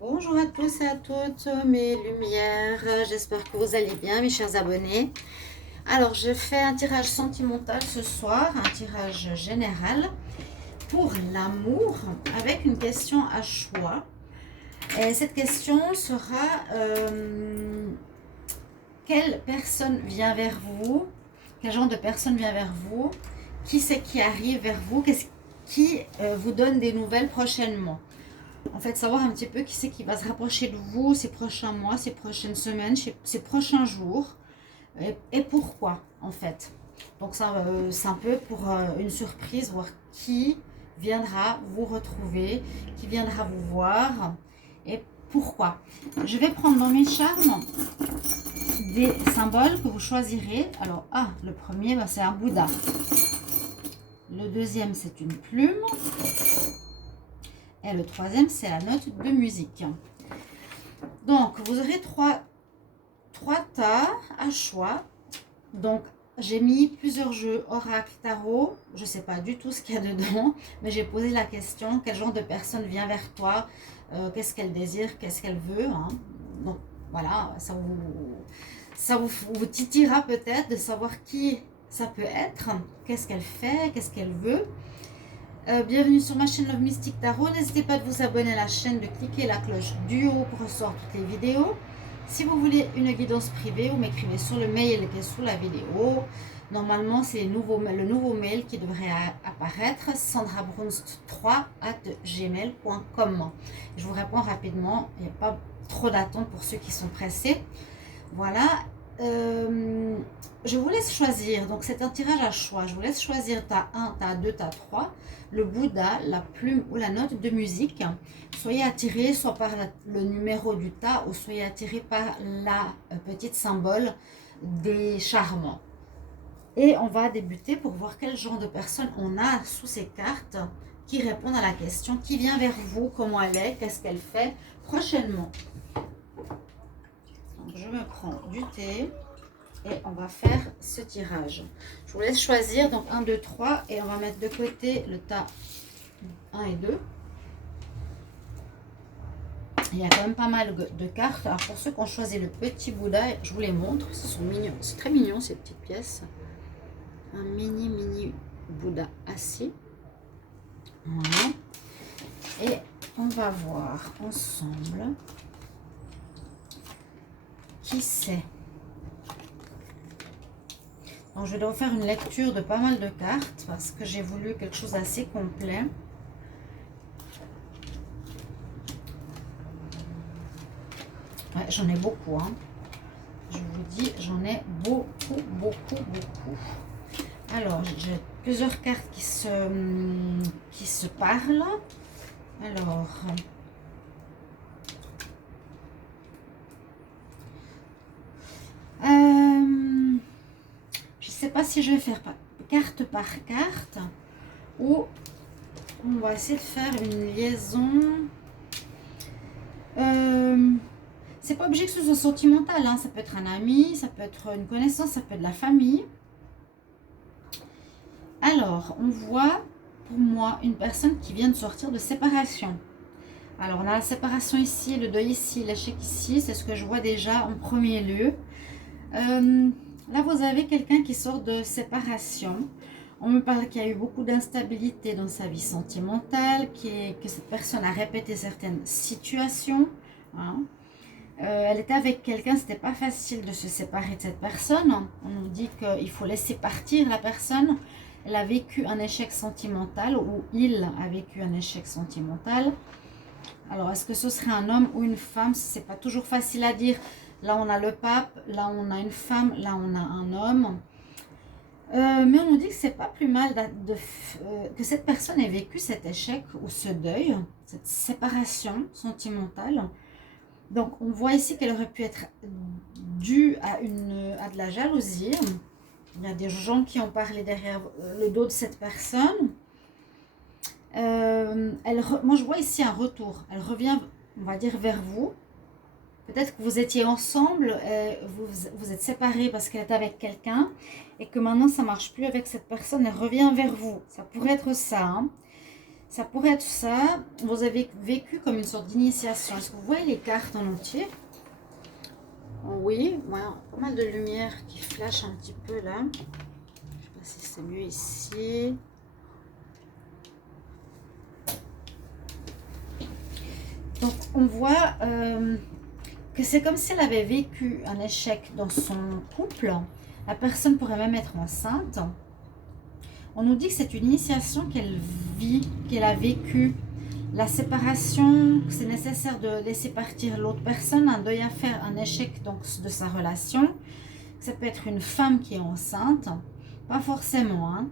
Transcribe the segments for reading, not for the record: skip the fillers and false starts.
Bonjour à tous et à toutes mes lumières, j'espère que vous allez bien mes chers abonnés. Alors je fais un tirage sentimental ce soir, un tirage général pour l'amour avec une question à choix. Et cette question sera quelle personne vient vers vous, quel genre de personne vient vers vous, qui c'est qui arrive vers vous, qui vous donne des nouvelles prochainement. En fait, savoir un petit peu qui c'est qui va se rapprocher de vous ces prochains mois, ces prochaines semaines, ces prochains jours, et pourquoi, en fait. Donc, ça, c'est un peu pour une surprise, voir qui viendra vous retrouver, qui viendra vous voir, et pourquoi. Je vais prendre dans mes charmes des symboles que vous choisirez. Alors, le premier, c'est un Bouddha. Le deuxième, c'est une plume. Et le troisième, c'est la note de musique. Donc, vous aurez trois tas à choix. Donc, j'ai mis plusieurs jeux oracle, tarot. Je ne sais pas du tout ce qu'il y a dedans, mais j'ai posé la question, quel genre de personne vient vers toi, qu'est-ce qu'elle désire, qu'est-ce qu'elle veut. Hein. Donc, voilà, ça vous titillera peut-être de savoir qui ça peut être, qu'est-ce qu'elle fait, qu'est-ce qu'elle veut. Bienvenue sur ma chaîne Love Mystic Tarot. N'hésitez pas de vous abonner à la chaîne, de cliquer la cloche du haut pour recevoir toutes les vidéos. Si vous voulez une guidance privée, vous m'écrivez sur le mail qui est sous la vidéo. Normalement, c'est le nouveau mail qui devrait apparaître, sandrabrunst3@gmail.com. Je vous réponds rapidement, il n'y a pas trop d'attente pour ceux qui sont pressés. Voilà. Je vous laisse choisir, donc c'est un tirage à choix, je vous laisse choisir tas 1, tas 2, tas 3, le Bouddha, la plume ou la note de musique. Soyez attirés soit par le numéro du tas ou soyez attirés par la petite symbole des charmants. Et on va débuter pour voir quel genre de personne on a sous ces cartes qui répondent à la question, qui vient vers vous, comment elle est, qu'est-ce qu'elle fait prochainement. Je me prends du thé et on va faire ce tirage. Je vous laisse choisir, donc 1, 2, 3 et on va mettre de côté le tas 1 et 2. Il y a quand même pas mal de cartes. Alors pour ceux qui ont choisi le petit Bouddha, je vous les montre, ce sont mignons, c'est très mignon ces petites pièces. Un mini Bouddha assis. Voilà. Et on va voir ensemble qui c'est. Donc, je vais devoir faire une lecture de pas mal de cartes parce que j'ai voulu quelque chose d'assez complet. Ouais, j'en ai beaucoup. Hein. Je vous dis, j'en ai beaucoup. Alors, j'ai plusieurs cartes qui se parlent. Alors... je ne sais pas si je vais faire carte par carte ou on va essayer de faire une liaison. C'est pas obligé que ce soit sentimental, hein. Ça peut être un ami, ça peut être une connaissance, ça peut être de la famille. Alors, on voit pour moi une personne qui vient de sortir de séparation. Alors, on a la séparation ici, le deuil ici, l'échec ici, c'est ce que je vois déjà en premier lieu. Là, vous avez quelqu'un qui sort de séparation. On me parle qu'il y a eu beaucoup d'instabilité dans sa vie sentimentale, que cette personne a répété certaines situations. Hein. Elle était avec quelqu'un, c'était pas facile de se séparer de cette personne. On nous dit qu'il faut laisser partir la personne. Elle a vécu un échec sentimental ou il a vécu un échec sentimental. Alors, est-ce que ce serait un homme ou une femme? C'est pas toujours facile à dire. Là, on a le pape, là, on a une femme, là, on a un homme. Mais on nous dit que c'est pas plus mal que cette personne ait vécu cet échec ou ce deuil, cette séparation sentimentale. Donc, on voit ici qu'elle aurait pu être due à de la jalousie. Il y a des gens qui ont parlé derrière le dos de cette personne. Moi, je vois ici un retour. Elle revient, on va dire, vers vous. Peut-être que vous étiez ensemble, vous êtes séparés parce qu'elle est avec quelqu'un et que maintenant ça ne marche plus avec cette personne, elle revient vers vous. Ça pourrait être ça. Hein. Ça pourrait être ça. Vous avez vécu comme une sorte d'initiation. Est-ce que vous voyez les cartes en entier? Oui, ouais, pas mal de lumière qui flash un petit peu là. Je sais pas si c'est mieux ici. Donc on voit que c'est comme si elle avait vécu un échec dans son couple. La personne pourrait même être enceinte. On nous dit que c'est une initiation qu'elle vit, qu'elle a vécue. La séparation, c'est nécessaire de laisser partir l'autre personne, un deuil à faire, un échec donc de sa relation. Ça peut être une femme qui est enceinte, pas forcément. Hein.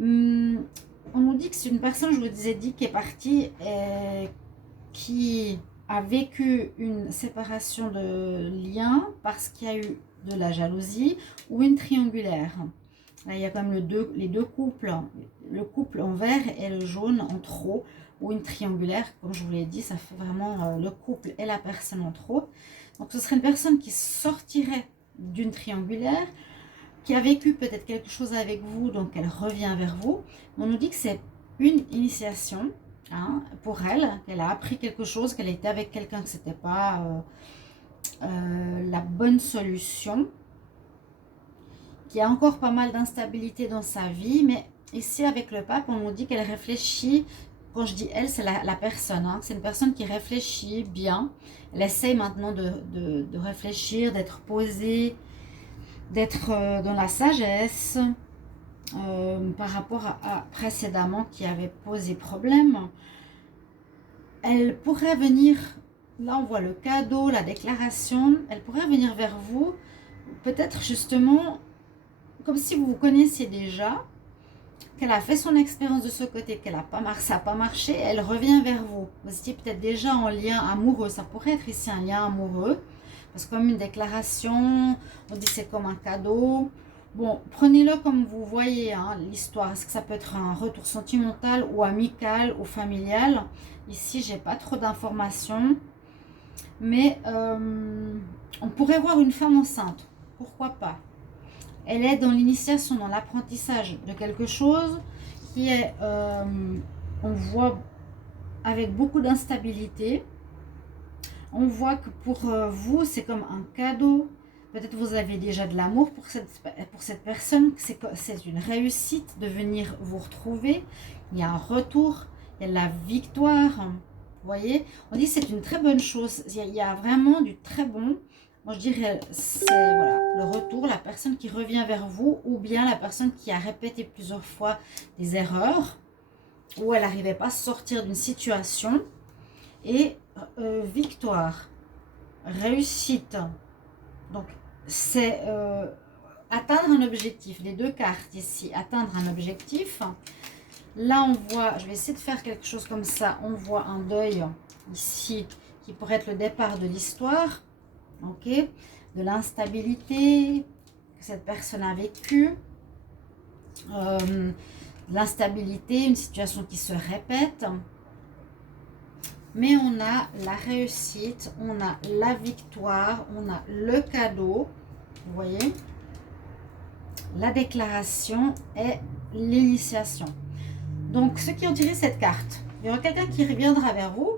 On nous dit que c'est une personne, je vous ai dit, qui est partie et qui a vécu une séparation de liens parce qu'il y a eu de la jalousie ou une triangulaire. Là, il y a comme les deux couples, le couple en vert et le jaune en trop, ou une triangulaire, comme je vous l'ai dit, ça fait vraiment le couple et la personne en trop. Donc ce serait une personne qui sortirait d'une triangulaire, qui a vécu peut-être quelque chose avec vous, donc elle revient vers vous. On nous dit que c'est une initiation hein, pour elle, qu'elle a appris quelque chose, qu'elle était avec quelqu'un que ce n'était pas la bonne solution, qu'il y a encore pas mal d'instabilité dans sa vie, mais ici avec le pape, on nous dit qu'elle réfléchit. Quand je dis elle, c'est la personne. Hein. C'est une personne qui réfléchit bien. Elle essaye maintenant de réfléchir, d'être posée, d'être dans la sagesse par rapport à précédemment qui avait posé problème. Elle pourrait venir, là on voit le cadeau, la déclaration, elle pourrait venir vers vous, peut-être justement comme si vous vous connaissiez déjà, qu'elle a fait son expérience de ce côté, ça n'a pas marché, elle revient vers vous. Vous étiez peut-être déjà en lien amoureux, ça pourrait être ici un lien amoureux, parce que comme une déclaration, on dit c'est comme un cadeau. Bon, prenez-le comme vous voyez hein, l'histoire. Est-ce que ça peut être un retour sentimental ou amical ou familial? Ici, j'ai pas trop d'informations, mais on pourrait voir une femme enceinte. Pourquoi pas? Elle est dans l'initiation, dans l'apprentissage de quelque chose qui est, on voit, avec beaucoup d'instabilité. On voit que pour vous, c'est comme un cadeau. Peut-être vous avez déjà de l'amour pour cette personne. C'est une réussite de venir vous retrouver. Il y a un retour, il y a la victoire. Vous voyez, on dit que c'est une très bonne chose. Il y a vraiment du très bon. Moi, je dirais, c'est voilà, le retour, la personne qui revient vers vous ou bien la personne qui a répété plusieurs fois des erreurs où elle n'arrivait pas à sortir d'une situation. Et victoire, réussite. Donc, c'est atteindre un objectif. Les deux cartes ici, atteindre un objectif. Là, on voit, je vais essayer de faire quelque chose comme ça. On voit un deuil ici qui pourrait être le départ de l'histoire. Ok, de l'instabilité que cette personne a vécue. L'instabilité, une situation qui se répète. Mais on a la réussite, on a la victoire, on a le cadeau, vous voyez, la déclaration et l'initiation. Donc, ceux qui ont tiré cette carte, il y aura quelqu'un qui reviendra vers vous.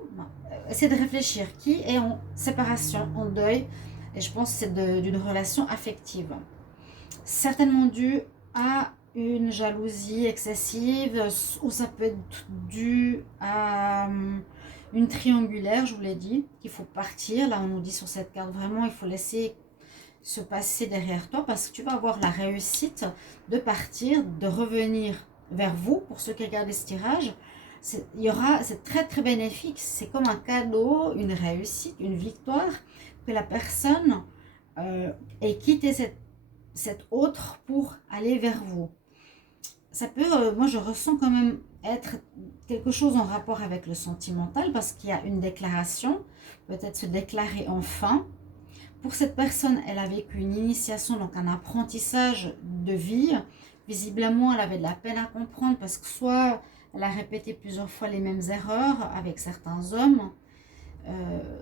Essayez de réfléchir. Qui est en séparation, en deuil, et je pense que c'est d'une relation affective. Certainement dû à une jalousie excessive, ou ça peut être dû à une triangulaire, je vous l'ai dit, qu'il faut partir. Là, on nous dit sur cette carte, vraiment, il faut laisser se passer derrière toi parce que tu vas avoir la réussite de partir, de revenir vers vous. Pour ceux qui regardent ce tirage, c'est très, très bénéfique. C'est comme un cadeau, une réussite, une victoire que la personne ait quitté cette autre pour aller vers vous. Ça peut, moi je ressens quand même être quelque chose en rapport avec le sentimental parce qu'il y a une déclaration, peut-être se déclarer enfin. Pour cette personne, elle a vécu une initiation, donc un apprentissage de vie. Visiblement, elle avait de la peine à comprendre parce que soit elle a répété plusieurs fois les mêmes erreurs avec certains hommes,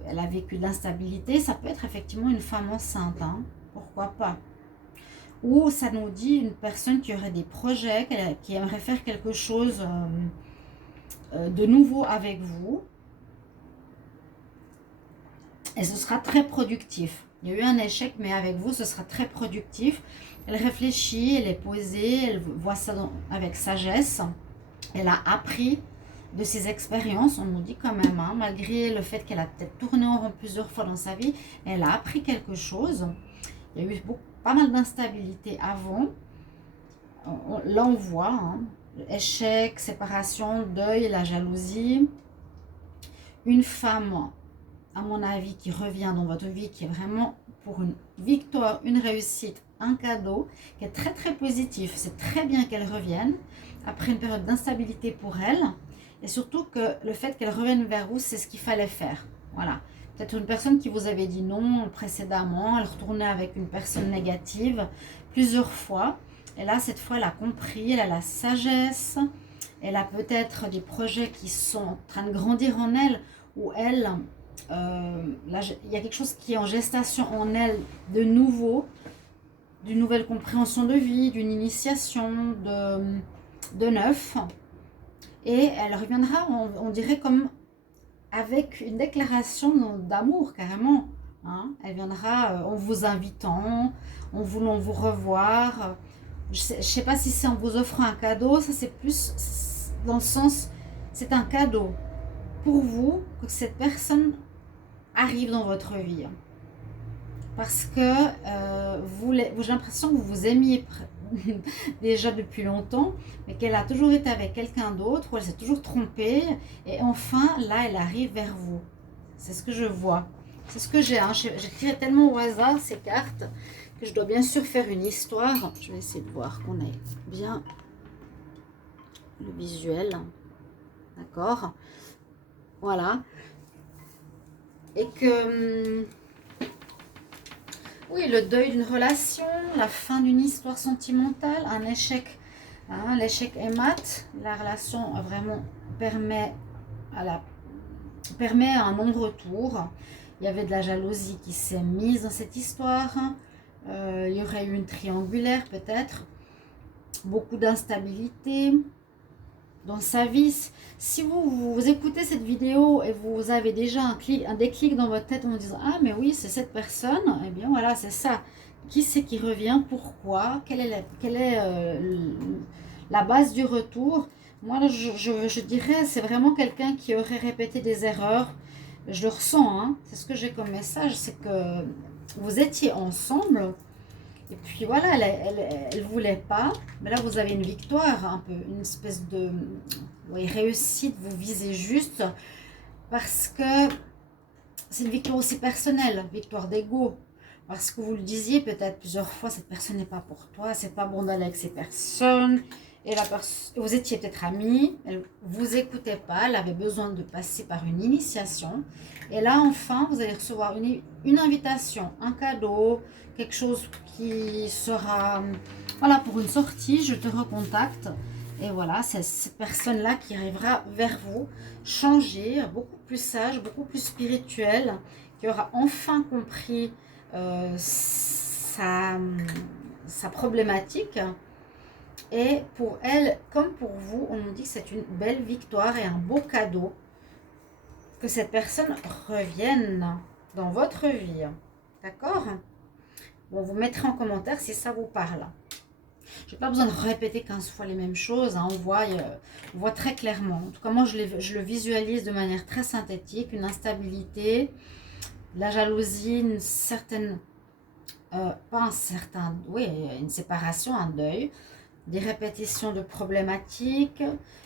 elle a vécu de l'instabilité. Ça peut être effectivement une femme enceinte, hein, pourquoi pas. Ou ça nous dit une personne qui aurait des projets, qui aimerait faire quelque chose de nouveau avec vous. Et ce sera très productif. Il y a eu un échec, mais avec vous, ce sera très productif. Elle réfléchit, elle est posée, elle voit ça avec sagesse. Elle a appris de ses expériences, on nous dit quand même, hein, malgré le fait qu'elle a peut-être tourné en rond plusieurs fois dans sa vie, elle a appris quelque chose. Il y a eu pas mal d'instabilité avant. Là, on voit hein, échec, séparation, deuil, la jalousie. Une femme, à mon avis, qui revient dans votre vie, qui est vraiment pour une victoire, une réussite, un cadeau, qui est très très positif. C'est très bien qu'elle revienne après une période d'instabilité pour elle. Et surtout que le fait qu'elle revienne vers vous, c'est ce qu'il fallait faire. Voilà. Peut-être une personne qui vous avait dit non précédemment, elle retournait avec une personne négative plusieurs fois. Et là, cette fois, elle a compris, elle a la sagesse. Elle a peut-être des projets qui sont en train de grandir en elle, où elle, là, il y a quelque chose qui est en gestation en elle de nouveau, d'une nouvelle compréhension de vie, d'une initiation, de neuf. Et elle reviendra, on dirait comme avec une déclaration d'amour carrément. Hein. Elle viendra en vous invitant, en voulant vous revoir. Je ne sais pas si c'est en vous offrant un cadeau, ça c'est plus dans le sens, c'est un cadeau pour vous que cette personne arrive dans votre vie. Parce que j'ai l'impression que vous vous aimiez déjà depuis longtemps, mais qu'elle a toujours été avec quelqu'un d'autre, ou elle s'est toujours trompée, et enfin, là, elle arrive vers vous. C'est ce que je vois. C'est ce que j'ai. Hein. J'ai tiré tellement au hasard ces cartes que je dois bien sûr faire une histoire. Je vais essayer de voir qu'on ait bien le visuel. D'accord? Voilà. Et que... oui, le deuil d'une relation, la fin d'une histoire sentimentale, un échec. Hein, l'échec est mat. La relation vraiment permet un non-retour. Il y avait de la jalousie qui s'est mise dans cette histoire. Il y aurait eu une triangulaire peut-être. Beaucoup d'instabilité dans sa vie. Si vous écoutez cette vidéo et vous avez déjà un déclic dans votre tête en vous disant « Ah, mais oui, c'est cette personne », eh bien voilà, c'est ça. Qui c'est qui revient? Pourquoi? Quelle est la base du retour? Moi, je dirais, c'est vraiment quelqu'un qui aurait répété des erreurs. Je le ressens, hein. C'est ce que j'ai comme message, c'est que vous étiez ensemble. Et puis voilà, elle voulait pas. Mais là, vous avez une victoire, un peu, une espèce de réussite. Vous visez juste parce que c'est une victoire aussi personnelle, victoire d'ego. Parce que vous le disiez peut-être plusieurs fois, cette personne n'est pas pour toi, c'est pas bon d'aller avec ces personnes. Et vous étiez peut-être amis, elle vous écoutait pas, elle avait besoin de passer par une initiation. Et là, enfin, vous allez recevoir une invitation, un cadeau, quelque chose qui sera, voilà, pour une sortie, je te recontacte. Et voilà, c'est cette personne-là qui arrivera vers vous, changée, beaucoup plus sage, beaucoup plus spirituelle, qui aura enfin compris sa problématique. Et pour elle, comme pour vous, on nous dit que c'est une belle victoire et un beau cadeau que cette personne revienne dans votre vie. D'accord? Bon, vous mettrez en commentaire si ça vous parle. Je n'ai pas besoin de répéter 15 fois les mêmes choses. Hein. On voit très clairement. En tout cas, moi, je le visualise de manière très synthétique. Une instabilité, la jalousie, une certaine... une séparation, un deuil, des répétitions de problématiques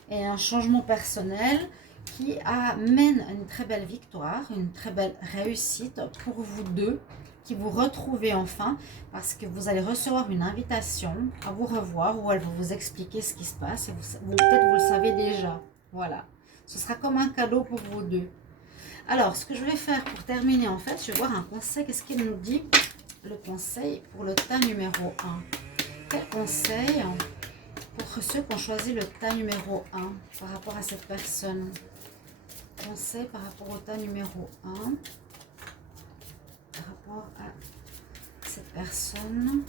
et un changement personnel qui amène à une très belle victoire, une très belle réussite pour vous deux, qui vous retrouvez enfin, parce que vous allez recevoir une invitation à vous revoir où elle va vous expliquer ce qui se passe et peut-être vous le savez déjà. Voilà, ce sera comme un cadeau pour vous deux. Alors, ce que je vais faire pour terminer, en fait, je vais voir un conseil. Qu'est-ce qu'il nous dit, le conseil pour le tas numéro 1? Quel conseil pour ceux qui ont choisi le tas numéro 1 par rapport à cette personne? Conseil par rapport au tas numéro 1 par rapport à cette personne.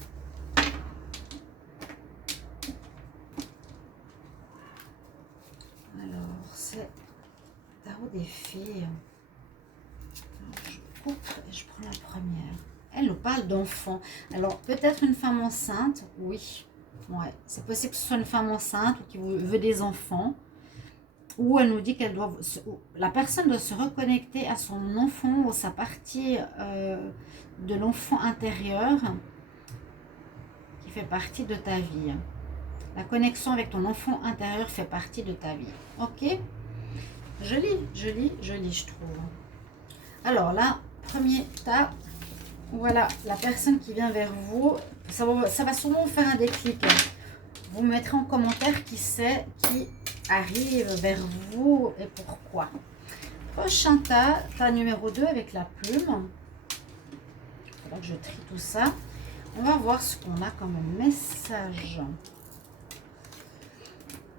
Alors, c'est tarot des filles. Alors, je coupe et je prends la première. Elle nous parle d'enfant. Alors, peut-être une femme enceinte, oui. Ouais, c'est possible que ce soit une femme enceinte ou qui veut des enfants. Ou elle nous dit qu'elle doit, la personne doit se reconnecter à son enfant ou sa partie de l'enfant intérieur qui fait partie de ta vie. La connexion avec ton enfant intérieur fait partie de ta vie. Ok? Joli, joli, joli, je trouve. Alors là, premier tas. Voilà, la personne qui vient vers vous, ça va sûrement vous faire un déclic. Vous me mettrez en commentaire qui c'est qui arrive vers vous et pourquoi. Prochain tas, tas numéro 2 avec la plume. Il faudra que je trie tout ça. On va voir ce qu'on a comme message.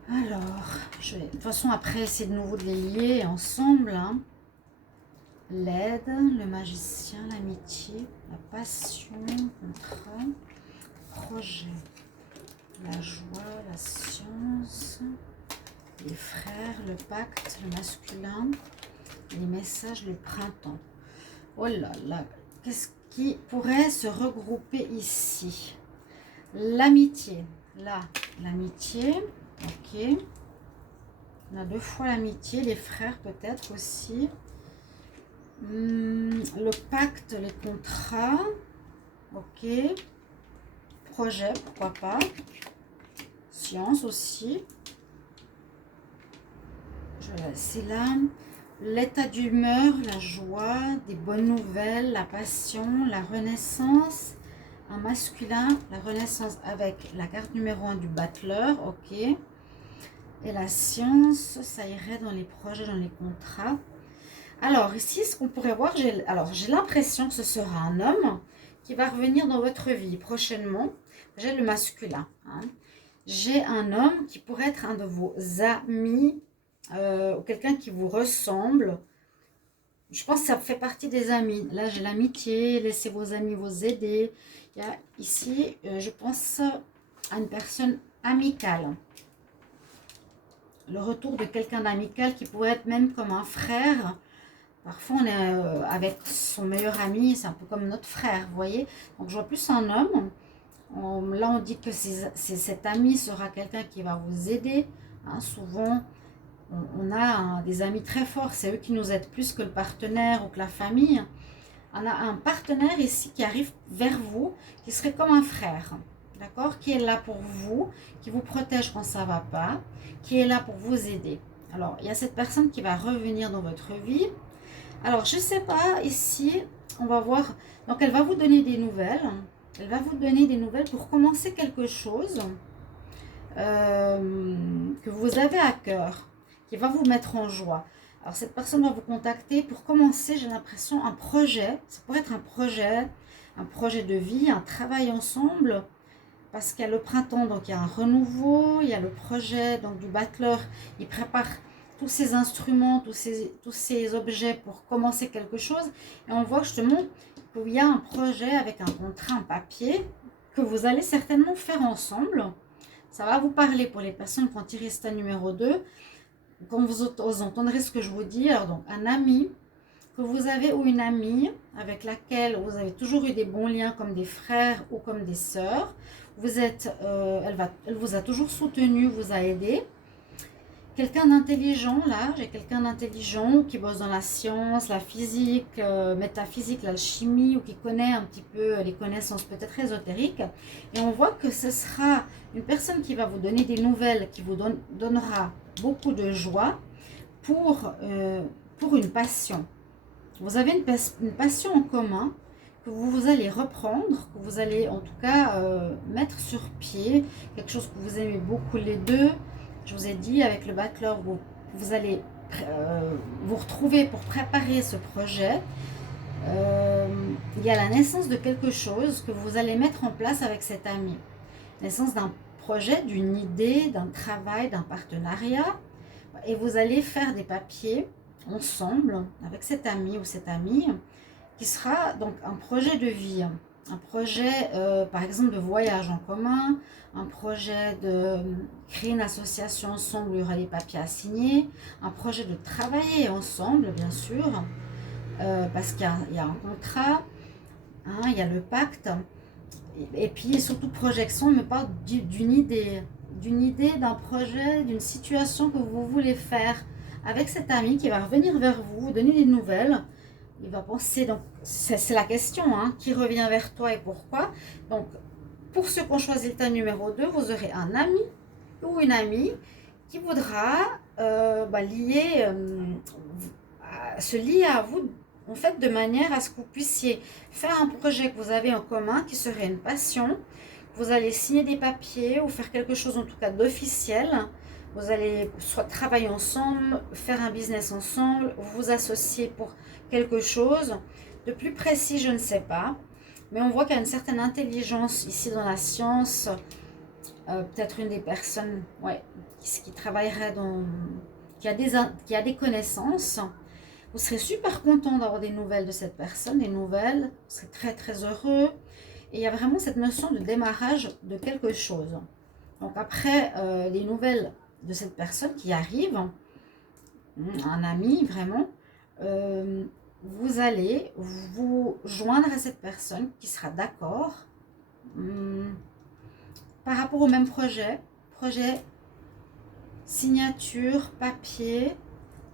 Alors, je vais de toute façon après essayer de nouveau de les lier ensemble. Hein. L'aide, le magicien, l'amitié, la passion, le contrat, projet, la joie, la science, les frères, le pacte, le masculin, les messages, le printemps. Oh là là, qu'est-ce qui pourrait se regrouper ici? L'amitié, là, l'amitié, ok. On a 2 fois l'amitié, les frères peut-être aussi. Le pacte, les contrats, ok. Projet, pourquoi pas. Science aussi. Je vais laisser là. L'état d'humeur, la joie, des bonnes nouvelles, la passion, la renaissance. Un masculin, la renaissance avec la carte numéro 1 du battleur, ok. Et la science, ça irait dans les projets, dans les contrats. Alors ici, ce qu'on pourrait voir, j'ai l'impression que ce sera un homme qui va revenir dans votre vie prochainement. J'ai le masculin. Hein. J'ai un homme qui pourrait être un de vos amis ou quelqu'un qui vous ressemble. Je pense que ça fait partie des amis. Là, j'ai l'amitié, laissez vos amis vous aider. Il y a ici, je pense à une personne amicale. Le retour de quelqu'un d'amical qui pourrait être même comme un frère. Parfois, on est avec son meilleur ami, c'est un peu comme notre frère, vous voyez. Donc, je vois plus un homme. Là, on dit que cet ami sera quelqu'un qui va vous aider. Hein, souvent, on a des amis très forts. C'est eux qui nous aident plus que le partenaire ou que la famille. On a un partenaire ici qui arrive vers vous, qui serait comme un frère. D'accord? Qui est là pour vous, qui vous protège quand ça ne va pas, qui est là pour vous aider. Alors, il y a cette personne qui va revenir dans votre vie. Alors, je ne sais pas, ici, on va voir. Donc, elle va vous donner des nouvelles. Elle va vous donner des nouvelles pour commencer quelque chose que vous avez à cœur, qui va vous mettre en joie. Alors, cette personne va vous contacter pour commencer, j'ai l'impression, un projet. Ça pourrait être un projet de vie, un travail ensemble. Parce qu'il y a le printemps, donc il y a un renouveau. Il y a le projet donc du battleur. Il prépare tous ces instruments, tous ces objets pour commencer quelque chose. Et on voit justement qu'il y a un projet avec un contrat, un papier que vous allez certainement faire ensemble. Ça va vous parler pour les personnes qui ont tiré ce numéro 2. Quand vous entendrez ce que je vous dis, alors donc un ami que vous avez ou une amie avec laquelle vous avez toujours eu des bons liens comme des frères ou comme des sœurs. Elle vous a toujours soutenu, vous a aidé. Quelqu'un d'intelligent, là, j'ai quelqu'un d'intelligent qui bosse dans la science, la physique, métaphysique, l'alchimie, ou qui connaît un petit peu les connaissances peut-être ésotériques. Et on voit que ce sera une personne qui va vous donner des nouvelles, qui vous donnera beaucoup de joie pour une passion. Vous avez une passion en commun que vous allez reprendre, que vous allez en tout cas mettre sur pied, quelque chose que vous aimez beaucoup les deux. Je vous ai dit, avec le battleur, vous allez vous retrouver pour préparer ce projet. Il y a la naissance de quelque chose que vous allez mettre en place avec cet ami. Naissance d'un projet, d'une idée, d'un travail, d'un partenariat. Et vous allez faire des papiers ensemble avec cet ami ou cette amie qui sera donc un projet de vie. Un projet, par exemple, de voyage en commun, un projet de créer une association ensemble où il y aura les papiers à signer, un projet de travailler ensemble, bien sûr, parce qu'il y a un contrat, hein, il y a le pacte, et puis surtout projection, il me parle d'une idée, d'un projet, d'une situation que vous voulez faire avec cet ami qui va revenir vers vous, vous donner des nouvelles. Il va penser, donc c'est la question, hein, qui revient vers toi et pourquoi. Donc, pour ceux qui ont choisi le tas numéro 2, vous aurez un ami ou une amie qui voudra se lier à vous, en fait, de manière à ce que vous puissiez faire un projet que vous avez en commun, qui serait une passion. Vous allez signer des papiers ou faire quelque chose en tout cas d'officiel. Vous allez soit travailler ensemble, faire un business ensemble, vous associer pour quelque chose. De plus précis, je ne sais pas. Mais on voit qu'il y a une certaine intelligence ici dans la science. Peut-être une des personnes qui travaillerait qui a des connaissances. Vous serez super content d'avoir des nouvelles de cette personne, des nouvelles. Vous serez très très heureux. Et il y a vraiment cette notion de démarrage de quelque chose. Donc après les nouvelles de cette personne qui arrive, un ami vraiment, vous allez vous joindre à cette personne qui sera d'accord par rapport au même projet, signature, papier,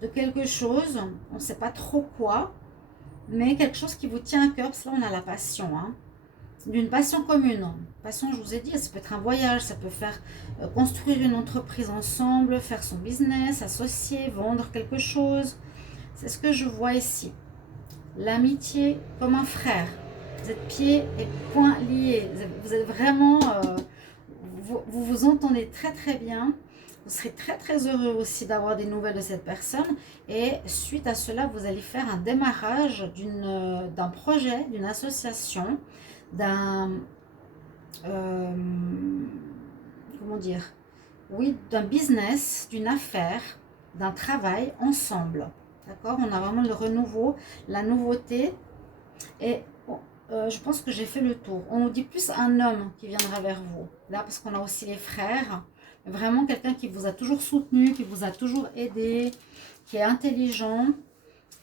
de quelque chose, on ne sait pas trop quoi, mais quelque chose qui vous tient à cœur, parce que là on a la passion, hein, d'une passion commune. Passion, je vous ai dit, ça peut être un voyage, ça peut faire construire une entreprise ensemble, faire son business, associer, vendre quelque chose. C'est ce que je vois ici. L'amitié comme un frère. Vous êtes pieds et poings liés. Vous êtes vraiment... vous vous entendez très très bien. Vous serez très très heureux aussi d'avoir des nouvelles de cette personne. Et suite à cela, vous allez faire un démarrage d'un projet, d'une association, d'un... comment dire? Oui, d'un business, d'une affaire, d'un travail ensemble. D'accord? On a vraiment le renouveau, la nouveauté. Et je pense que j'ai fait le tour. On nous dit plus un homme qui viendra vers vous. Là, parce qu'on a aussi les frères. Vraiment quelqu'un qui vous a toujours soutenu, qui vous a toujours aidé, qui est intelligent.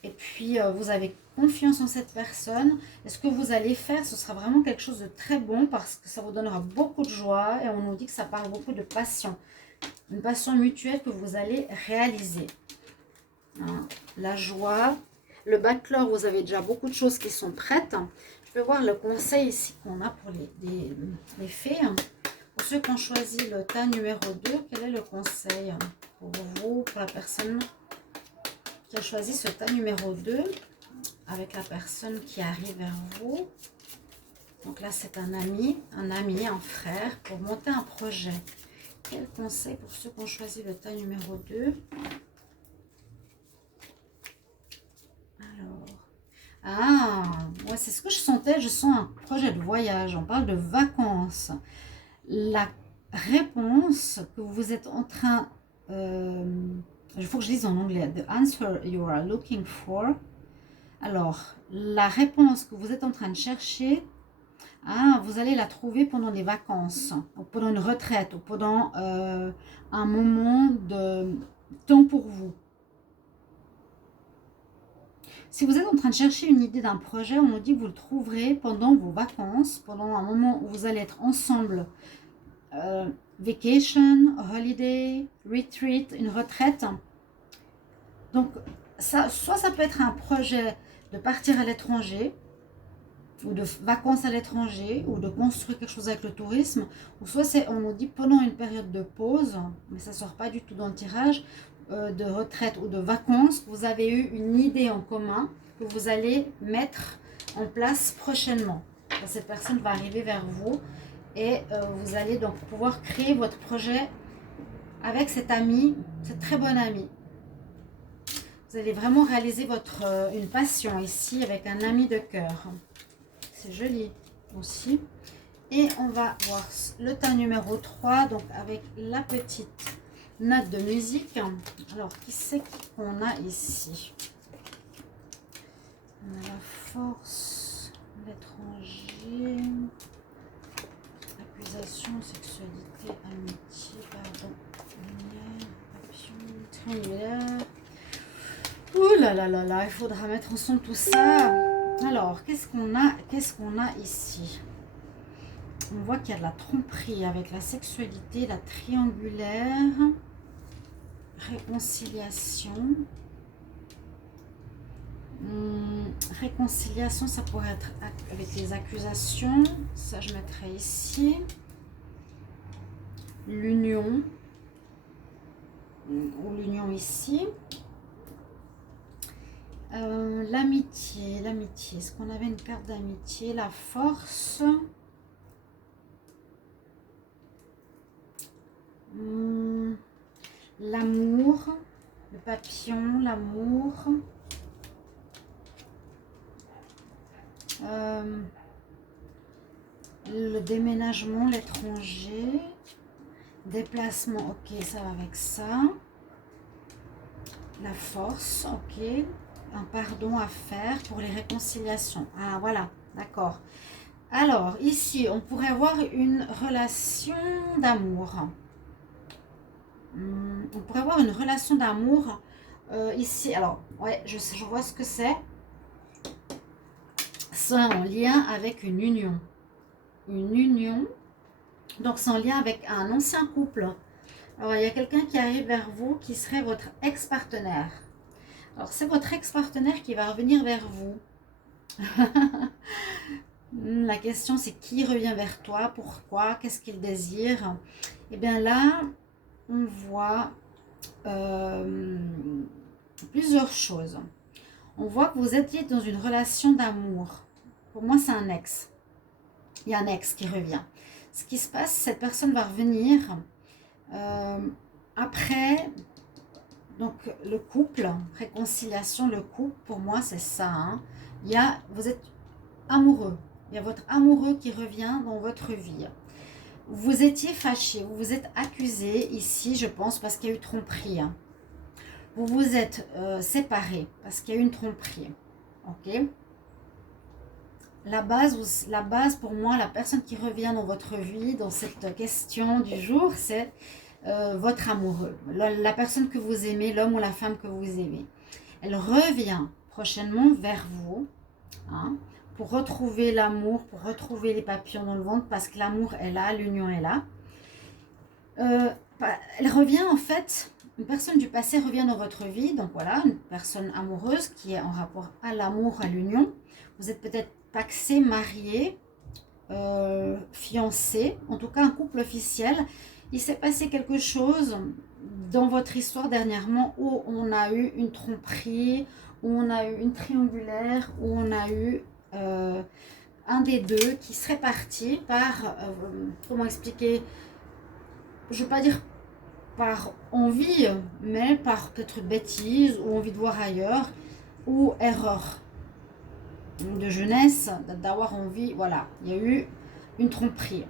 Et puis, vous avez confiance en cette personne. Et ce que vous allez faire, ce sera vraiment quelque chose de très bon parce que ça vous donnera beaucoup de joie. Et on nous dit que ça parle beaucoup de passion. Une passion mutuelle que vous allez réaliser. Hein, la joie. Le backlog, vous avez déjà beaucoup de choses qui sont prêtes. Je vais voir le conseil ici qu'on a pour les fées. Pour ceux qui ont choisi le tas numéro 2, quel est le conseil pour vous, pour la personne qui a choisi ce tas numéro 2 avec la personne qui arrive vers vous? Donc là, c'est un ami, un frère pour monter un projet. Quel conseil pour ceux qui ont choisi le tas numéro 2? Ah, ouais, c'est ce que je sentais. Je sens un projet de voyage. On parle de vacances. La réponse que vous êtes en train... il faut que je dise en anglais. The answer you are looking for. Alors, la réponse que vous êtes en train de chercher, vous allez la trouver pendant les vacances, ou pendant une retraite, ou pendant un moment de temps pour vous. Si vous êtes en train de chercher une idée d'un projet, on nous dit que vous le trouverez pendant vos vacances, pendant un moment où vous allez être ensemble. Vacation, holiday, retreat, une retraite. Donc, soit ça peut être un projet de partir à l'étranger, ou de vacances à l'étranger, ou de construire quelque chose avec le tourisme, ou soit on nous dit pendant une période de pause, mais ça ne sort pas du tout dans le tirage, de retraite ou de vacances, vous avez eu une idée en commun que vous allez mettre en place prochainement. Cette personne va arriver vers vous et vous allez donc pouvoir créer votre projet avec cet ami, cette très bonne amie. Vous allez vraiment réaliser une passion ici avec un ami de cœur. C'est joli aussi. Et on va voir le tas numéro 3, donc avec la petite note de musique. Alors, qui c'est qu'on a ici? On a la force, l'étranger. relation, sexualité, amitié, pardon, lumière, papillon, triangulaire. Ouh là là là là, il faudra mettre ensemble tout ça. Alors, qu'est-ce qu'on a ici? On voit qu'il y a de la tromperie avec la sexualité, la triangulaire, réconciliation. Réconciliation, ça pourrait être avec les accusations. Ça, je mettrai ici. L'union. Ou l'union ici. L'amitié. Est-ce qu'on avait une carte d'amitié? La force. L'amour. Le papillon, l'amour. Le déménagement, l'étranger, déplacement, ok, ça va avec ça. La force, ok. Un pardon à faire pour les réconciliations. Ah, voilà, d'accord. Alors, ici, on pourrait avoir une relation d'amour. On pourrait avoir une relation d'amour ici. Alors, ouais, je vois ce que c'est. C'est en lien avec une union. Une union. Donc, c'est en lien avec un ancien couple. Alors, il y a quelqu'un qui arrive vers vous qui serait votre ex-partenaire. Alors, c'est votre ex-partenaire qui va revenir vers vous. La question, c'est qui revient vers toi? Pourquoi? Qu'est-ce qu'il désire? Et bien là, on voit plusieurs choses. On voit que vous étiez dans une relation d'amour. Pour moi, c'est un ex. Il y a un ex qui revient. Ce qui se passe, cette personne va revenir après, donc le couple, réconciliation, le couple, pour moi, c'est ça. Hein. Vous êtes amoureux. Il y a votre amoureux qui revient dans votre vie. Vous étiez fâché, vous vous êtes accusé ici, je pense, parce qu'il y a eu tromperie. Hein. Vous vous êtes séparés parce qu'il y a eu une tromperie. Ok? La base pour moi, la personne qui revient dans votre vie, dans cette question du jour, c'est votre amoureux. La personne que vous aimez, l'homme ou la femme que vous aimez. Elle revient prochainement vers vous hein, pour retrouver l'amour, pour retrouver les papillons dans le ventre parce que l'amour est là, l'union est là. Elle revient en fait, une personne du passé revient dans votre vie, donc voilà, une personne amoureuse qui est en rapport à l'amour, à l'union. Vous êtes peut-être pacsé, marié, fiancé, en tout cas un couple officiel. Il s'est passé quelque chose dans votre histoire dernièrement où on a eu une tromperie, où on a eu une triangulaire, où on a eu un des deux qui serait parti par, comment expliquer, je ne veux pas dire par envie, mais par peut-être bêtise ou envie de voir ailleurs, ou erreur de jeunesse, d'avoir envie, voilà, il y a eu une tromperie.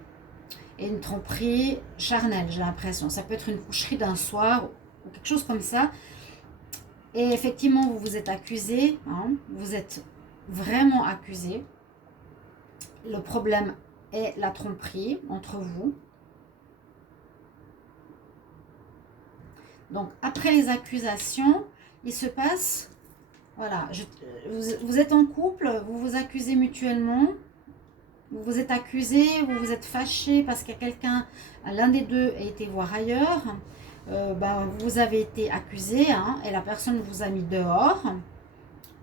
Et une tromperie charnelle, j'ai l'impression. Ça peut être une coucherie d'un soir ou quelque chose comme ça. Et effectivement, vous vous êtes accusé, hein, vous êtes vraiment accusé. Le problème est la tromperie entre vous. Donc, après les accusations, il se passe, voilà, vous êtes en couple, vous vous accusez mutuellement, vous vous êtes accusé, vous vous êtes fâché parce qu'il y a quelqu'un, l'un des deux a été voir ailleurs, vous avez été accusé hein, et la personne vous a mis dehors,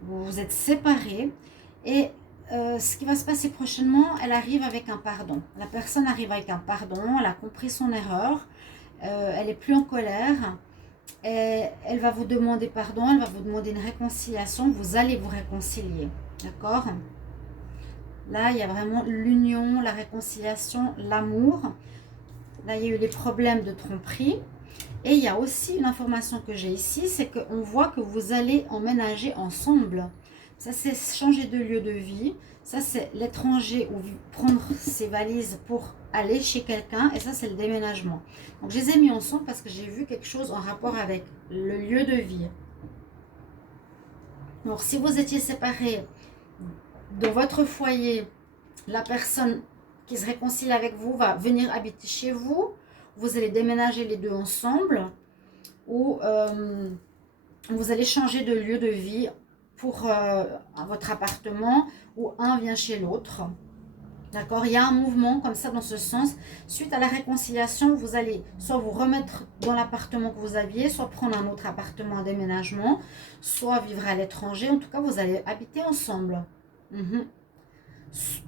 vous vous êtes séparés et ce qui va se passer prochainement, elle arrive avec un pardon. La personne arrive avec un pardon, elle a compris son erreur, elle n'est plus en colère. Et elle va vous demander pardon, elle va vous demander une réconciliation, vous allez vous réconcilier, d'accord? Là, il y a vraiment l'union, la réconciliation, l'amour. Là, il y a eu les problèmes de tromperie. Et il y a aussi une information que j'ai ici, c'est qu'on voit que vous allez emménager ensemble. Ça, c'est changer de lieu de vie. Ça, c'est l'étranger ou prendre ses valises pour aller chez quelqu'un. Et ça, c'est le déménagement. Donc, je les ai mis ensemble parce que j'ai vu quelque chose en rapport avec le lieu de vie. Donc, si vous étiez séparés dans votre foyer, la personne qui se réconcilie avec vous va venir habiter chez vous. Vous allez déménager les deux ensemble ou vous allez changer de lieu de vie pour votre appartement ou un vient chez l'autre. D'accord? Il y a un mouvement comme ça dans ce sens. Suite à la réconciliation, vous allez soit vous remettre dans l'appartement que vous aviez, soit prendre un autre appartement en déménagement, soit vivre à l'étranger. En tout cas, vous allez habiter ensemble.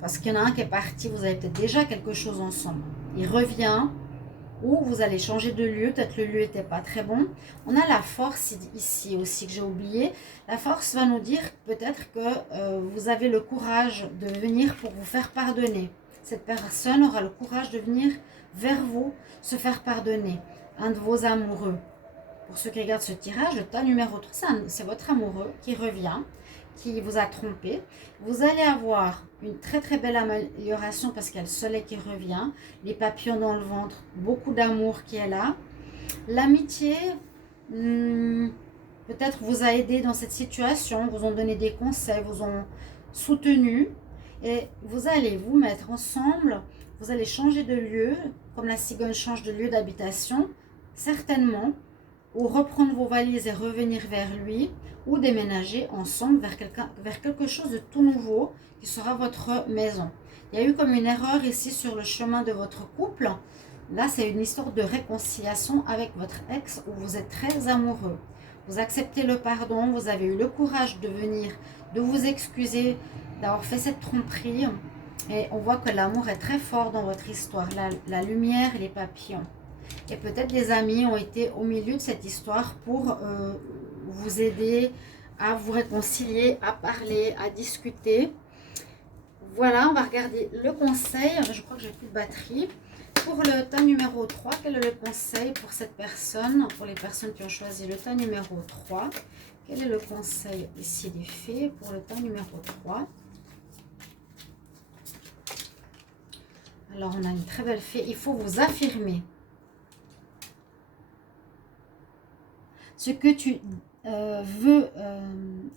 Parce qu'il y en a un qui est parti, vous avez peut-être déjà quelque chose ensemble. Il revient, ou vous allez changer de lieu, peut-être le lieu n'était pas très bon. On a la force ici aussi que j'ai oublié. La force va nous dire peut-être que vous avez le courage de venir pour vous faire pardonner. Cette personne aura le courage de venir vers vous, se faire pardonner. Un de vos amoureux. Pour ceux qui regardent ce tirage, le tas numéro 3, c'est votre amoureux qui revient, qui vous a trompé. Vous allez avoir une très très belle amélioration parce qu'il y a le soleil qui revient, les papillons dans le ventre, beaucoup d'amour qui est là. L'amitié, peut-être vous a aidé dans cette situation, vous ont donné des conseils, vous ont soutenu et vous allez vous mettre ensemble, vous allez changer de lieu, comme la cigogne change de lieu d'habitation, certainement, ou reprendre vos valises et revenir vers lui, ou déménager ensemble vers quelque chose de tout nouveau qui sera votre maison. Il y a eu comme une erreur ici sur le chemin de votre couple. Là, c'est une histoire de réconciliation avec votre ex où vous êtes très amoureux. Vous acceptez le pardon, vous avez eu le courage de venir, de vous excuser, d'avoir fait cette tromperie. Et on voit que l'amour est très fort dans votre histoire, la lumière et les papillons. Et peut-être des amis ont été au milieu de cette histoire pour vous aider à vous réconcilier, à parler, à discuter. Voilà, on va regarder le conseil. Je crois que j'ai plus de batterie. Pour le tas numéro 3, quel est le conseil pour cette personne, pour les personnes qui ont choisi le tas numéro 3? Quel est le conseil ici des fées pour le tas numéro 3? Alors, on a une très belle fée. Il faut vous affirmer. Ce que tu veux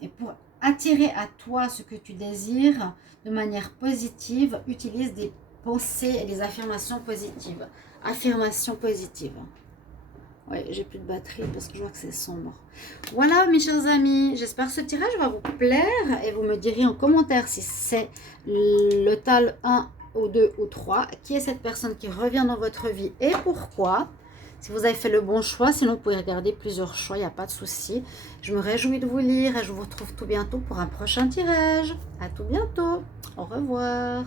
et pour attirer à toi ce que tu désires de manière positive, utilise des pensées et des affirmations positives. Affirmations positives. Oui, j'ai plus de batterie parce que je vois que c'est sombre. Voilà mes chers amis, j'espère que ce tirage va vous plaire et vous me direz en commentaire si c'est le tal 1 ou 2 ou 3. Qui est cette personne qui revient dans votre vie et pourquoi? Si vous avez fait le bon choix, sinon vous pouvez regarder plusieurs choix, il n'y a pas de souci. Je me réjouis de vous lire et je vous retrouve tout bientôt pour un prochain tirage. À tout bientôt. Au revoir.